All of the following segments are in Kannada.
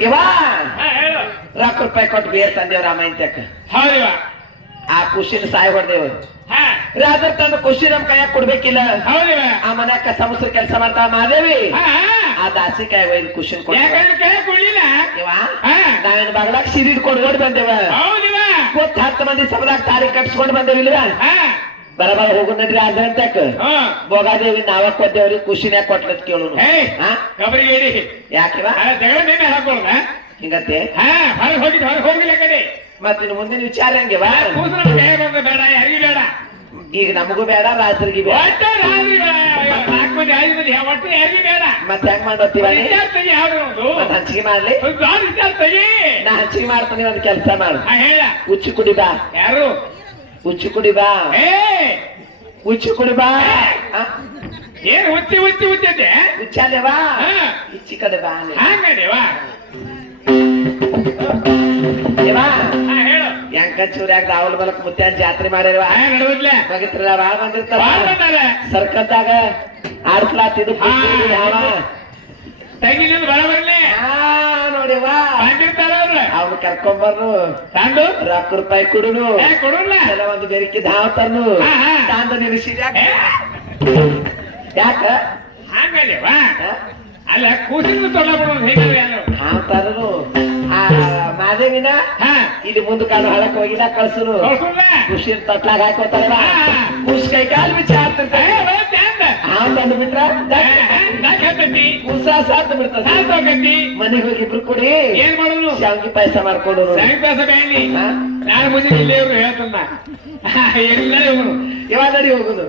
ಇವ ಹಾ ಹೇಳು. ರೊಕ್ಕ ರೂಪಾಯಿ ಕೊಟ್ಟು ಬೇರ್ ತಂದೇವ್ ರಾಮಾಯಣತ್ಯಾಕ ಹೌದಿವ ಆ ಖುಷಿನ ಸಾಯ್ ಹೊಡೆದೇವ್. ಹಾ. ರಾಜರ್ ತಂದ ಖುಷಿ ನಮ್ ಕೈಯಾಗ ಕೊಡ್ಬೇಕಿಲ್ಲ. ಆ ಮನ್ಯಾಕ ಸಮಸ್ಯೆ ಕೆಲಸ ಮಾಡ್ತಾ ಮಾದೇವಿ. ಆ ದಾಸಿ ಕೈ ಒಯ್ದು ಖುಷಿನ ಕೊಡ್ತಾವ ಯಾಕಂದ್ರೆ ಕೈ ಕೊಡ್ಲಿಲ್ಲ? ಇವ ಹಾ. ನಾವೇನ್ ಬಾಗ್ಲಾಕ್ ಸಿರಿಡ್ ಕೊಡ್ ಓಡಿ ಬಂದೇವ ಗೊತ್ತ ಹತ್ತು ಮಂದಿ ಸಬದಾಗ ತಾರಿ ಕಟ್ಸ್ಕೊಂಡ್ ಬಂದೇವಿಲ್ವಾ? ಹಾ. ಬರಬರ ಹೋಗುನಡ್ರಿ ನಡ್ರಿ ರಾಜಂತಕ್ ಹಾ. ಭೋಗಾದೇವಿ ನಾವ ಕೊದ್ದೇವ್ರಿ ಖುಷಿನ್ಯಾಗ ಕೊಟ್ಲತ್ ಕೇಳು ಇಡಿ ಯಾಕಿವ ಹಿಂಗತ್ತೆ? ಹಾ ಹೊರಗೆ ಹೊರಗೆ ಹೋಗಿಲ್ಲ ಕಡೆ ಮುಂದಿನ ವಿಚಾರ ಹಂಗೆ ಬಂದ ಬೇಡ ಯಾರಿಗೂ ಬೇಡ. ಈಗ ನಮಗೂ ಬೇಡ ರಾತ್ರಿಗೆ ಬೇಡ. ಒಟ್ಟೆ ರಾತ್ರಿ ನಾಲ್ಕು ಮಂದಿ ಐದು ಮಂದಿ ಒಟ್ಟೆ ಯಾರಿಗೂ ಬೇಡ. ಮತ್ ಹೆಂಗ್ ಮತ್ ಹಂಚಿಗೆ ಮಾಡ್ಲಿ. ನಾ ಹಂಚಿಗೆ ಮಾಡ್ತೀನಿ ಒಂದ್ ಕೆಲ್ಸ ಮಾಡು. ಕುಡಿ ಬಾ. ಯಾರು? ಉಚ್ಚಿ ಕುಡಿ ಬಾ. ಉಚ್ಚಿ ಕುಡಿ ಬಾ. ಆ? ಏನ್ ಹುಚ್ಚಿ ಉಚ್ಚಿ ಹುಚ್ಚಿದ್ದೆ ಉಚ್ಚಾಲೆ ಬಾ. ಇಚ್ಚಿ ಕಡೆ ಬಾ. ಹಂಗದೇವಾ ಹಾ ಹೇಳು. ಎಂಕಚೂರ್ಯಾಗ ರಾಹುಲ್ ಬಲಕ್ ಮುತ್ಯಾನ್ ಜಾತ್ರೆ ಮಾಡಿರುವ ಹಾ ನಡುವುದ್ಲ ಬಗಿತ್ರಲ್ಲ ಬಾಳ ಬಂದಿರ್ತಾರ. ಸರ್ಕಲ್ದಾಗ ಆಡ್ಸ್ಲಾತಿದ್ದು ತಂಗಿನಿಂದ ಬರ ಬರ್ಲಿ. ಹಾ. ನೋಡಿವಾ ಅವ್ರು. ತಂದು ರೊಕ್ಕ ರೂಪಾಯಿ ಕುಡುನು ಏ ಬೆರಿಕೆ ಕೆಲವೊಂದು. ತಾಂದು ನಿಲ್ಲಿಸಿದ್ಯಾಕ ಏ, ಯಾಕ? ಅಲ್ಲ ಕೂಸಿನ ತೊಡ ಬಿಡೋದು ಹೇಗೆ ಯಾರು ಹಾವ್ತಾರನು ಆ ಮಾದೇವಿನ? ಹಾ. ಇಲ್ಲಿ ಮುಂದೆ ಕಾಲು ಹಳಕ್ ಹೋಗಿದ ಕಳ್ಸರು ಖುಷಿ ತಟ್ಲಾಗ ಹಾಕೋತಾರ. ಖುಷಿ ಕೈ ಕಾಲು ವಿಚಾರ ಹಾಕ್ತಿರ್ತಾರೆ. ಬಾ ಚಂದ. ಹಾವ್ ತಂದು ಬಿಟ್ರ ಏ, ಹಾ, ನಾಕ್ ಹೇಳ್ತೈತಿ. ಕೂಸ ಸಾತ್ ಬಿಡ್ತದ ಹೋಗೈತಿ. ಮನೆಗೆ ಹೋಗಿ ಇಬ್ರು ಕೊಡಿ ಏನ್ ಮಾಡೋದು? ಶಾವಿಗೆ ಪಾಯಸ ಮಾಡ್ಕೊಂಡು ಸಂಗೀತ ಬೇಡಿ. ಹಾ? ನಾನು ಮುಂದೆ ಇಲ್ಲೇ ಇವ್ರು ಹೇಳ್ತಂದ ಎಲ್ಲ ಇವಾಗ ನಡಿ ಹೋಗುದು.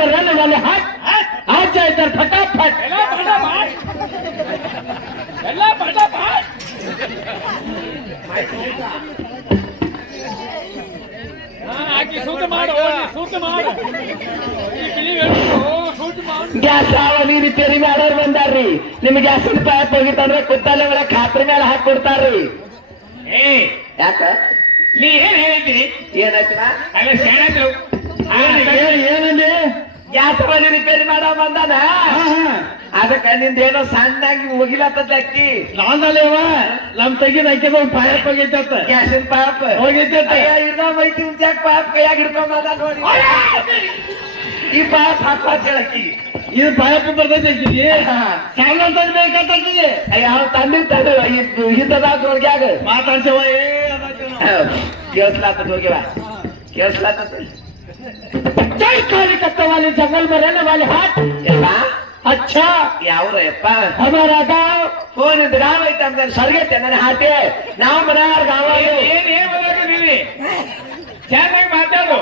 वाले जंगल में रहने वाले हाथ आ जाए इधर फटाफट ಎಲ್ಲ ಪಟ ಪಾಟ್ ಹಾಕಿ ಸೂತ ಮಾಡು ಸೂತ ಮಾಡು ಈ ಕಿಲಿ ಸೂತ ಮಾಡು ಗ್ಯಾಸ್ ಅವನಿ ರಿಪೇರಿ ಮಾಡೋರು ಬಂದಾರ್ರಿ ನಿಮ್ ಗ್ಯಾಸಿನ ಪೈಪ್ ಹೋಗಿತ್ತಂದ್ರೆ ಕುತ್ತಲೆ ಒಳಗೆ ಖಾತ್ರಿ ಮೇಲೆ ಹಾಕಿ ಕೊಡ್ತಾರ್ರಿ ಏ ಯಾಕ ನೀ ಏನ್ ಹೇಳಿದ್ರಿ ಏನಾಯ್ತದ ಅಲ್ಲ ಶಾಣದ್ರು ಏನಂದಿ ಗ್ಯಾಸ್ ಮನೆ ರಿಪೇರಿ ಮಾಡೋ ಬಂದಾನ? ಅದಕ್ಕ ನಿಂದೇನೋ ಸಣ್ಣಾಗಿ ಮುಗಿಲತ್ತದ ಅಕ್ಕಿ. ನಾನಲ್ಲೇವ ನಮ್ ತೆಗಿದ ಹಾಕಿದ ಒಂದ್ ಪಾಯಪ್ ಹೋಗೈತತ್ತ ಗ್ಯಾಸಿನ ಪಾಪ್ ಹೋಗಿದ್ದತ್ತ ಇನ್ನ ಮೈತಿ ಉಂಚಾಕ್ ಪಾಪ ಕೈಯಾಗ ಹಿಡ್ಕೊಂಡ್ ನೋಡಿ. ಈ ಪಾಪ ಹಾಕೋ ಹೇಳಕ್ಕಿ ಇದು ಪಾಯಪ್ ಬರ್ತೈತಿ ಹಾಕಿದಿ ಸಾಲ ಬೇಕಂತೀವಿ ಯಾವ ತಂದಿರ್ತಾನೆ ಹಿತದ ಹೋಗ್ಯಾಗ ಮಾತಾಡ್ಸವ ಏ ಕೇಳಿಸ್ಲಾತದ ಹೋಗ್ಯವ ಕೇಳಿಸ್ಲಾತದ. जय काली कत्ते वाले जंगल में रहने वाले हाथ अच्छा ಯಾವ್ರ ಯಪ್ಪ ಹಮಾರ ಗಾಂವ್ ಫೋನ್ ಇದ್ ಗಾಂವ್ ಐತೆ ಅಂತ ಸರ್ಗೈತೆ ನನ್ನ ಹಾಟೆ ನಾವು ಮನೆಯಾರ ಗಾಂವ ಏನ್ ಏನ್ ಬರೋದಿಲ್ಲ ಚೆನ್ನಾಗಿ ಮಾತಾಡು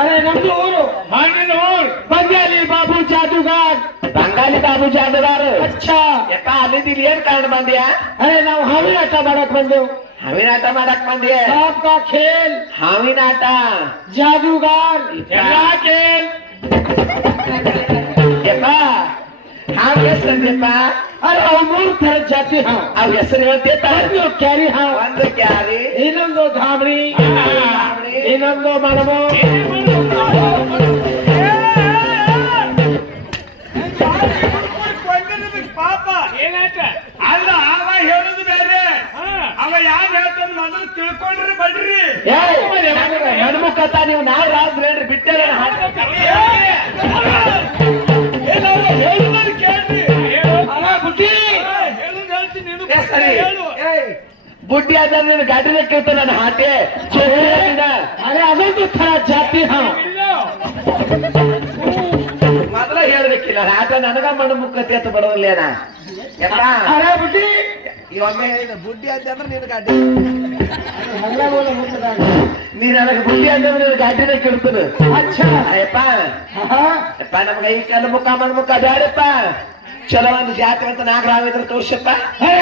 ಅರೆ ನಮ್ದು ಊರು ಹಣ್ಣಿನ ಊರ್ ಬಂಗಾಲಿ ಬಾಬು ಜಾದುಗಾರ್ ಬಂಗಾಲಿ ಬಾಬು ಜಾದುಗಾರ್ ಅಚ್ಚಾ ಯಪ್ಪ ಅಲ್ಲಿದ್ದು ಏನ್ ಕಾರಣ ಬಂದ್ಯಾ ಅರೆ ನಾವು ಹಾವಿನ ಆಟ ಮಾಡಕ್ ಬಂದೆವು हमी नाता मारक मंदिर आपका खेल। हमी नाता जादूगर खेल जेपा हाँ यस जेपा और अमूर थर जाते हाँ। अब यस नहीं होते तब यो कैरी हाँ। वंद कैरी इनम दो धामड़ी इनम दो मनमो पापा। ಏನಾಯ್ತ ಬುದ್ಧಿ ನೀವು ನಾಳೆ ನೀನು ಸರಿ ಹೇಳು ಬುಡ್ಡಿ ಆದ್ರೆ ನಿನ್ನ ಗಾಡಿನ ಕೇಳ್ತ ನನ್ನ ಹಾಟೆ ಅರೆ ಅದೊಂದು ಥರ ಜಾತಿ ಹಾ ಮೊದಲ ಹೇಳ್ಬೇಕಿಲ್ಲ ಆಟ ನನಗ ಮಣ್ಣು ಮುಕ್ಕತಿ ಅಂತ ಯಪ್ಪ ಅರೆ ಬುಡ್ಡಿ ಬುಡ್ಡಿ ಅಂತಂದ್ರೆ ನಿನ್ನ ಗಾಡಿ. ನೀನ್ ನನಗೆ ಬುಡ್ಡಿ ಅಂತಂದ್ರೆ ನಿನ್ನ ಗಾಡಿನ ಕೇಳ್ತದ ಅಯ್ಯಪ್ಪ. ಯಪ್ಪ ನಮ್ಗೆ ಈ ಕಲ್ಲು ಮುಖ ಮಣ್ಣು ಮುಖ ಬ್ಯಾಡಪ್ಪ ಚಲೋ ಒಂದು ಜಾತ್ರೆ ಅಂತ ನಾಗರಾವ್ ಇದ್ರೆ ತೋರ್ಸಪ್ಪ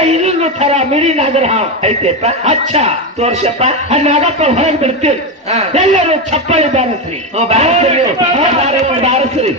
ಇನ್ನೊಂದು ಥರ ಮಿಡಿ ನಾಗರ ಹಾವ್ ಐತೆಪ್ಪ. ಅಚ್ಚ. ತೋರ್ಸಪ್ಪ. ನಾಗಪ್ಪ ಹೊರಗೆ ಬಿಡ್ತೀವಿ ಹಾ. ಎಲ್ಲರೂ ಚಪ್ಪಲಿ ಬಾರಿಸ್ರಿ. ಬಾರಸ್ರಿ. ಬಾರಸ್ರಿ.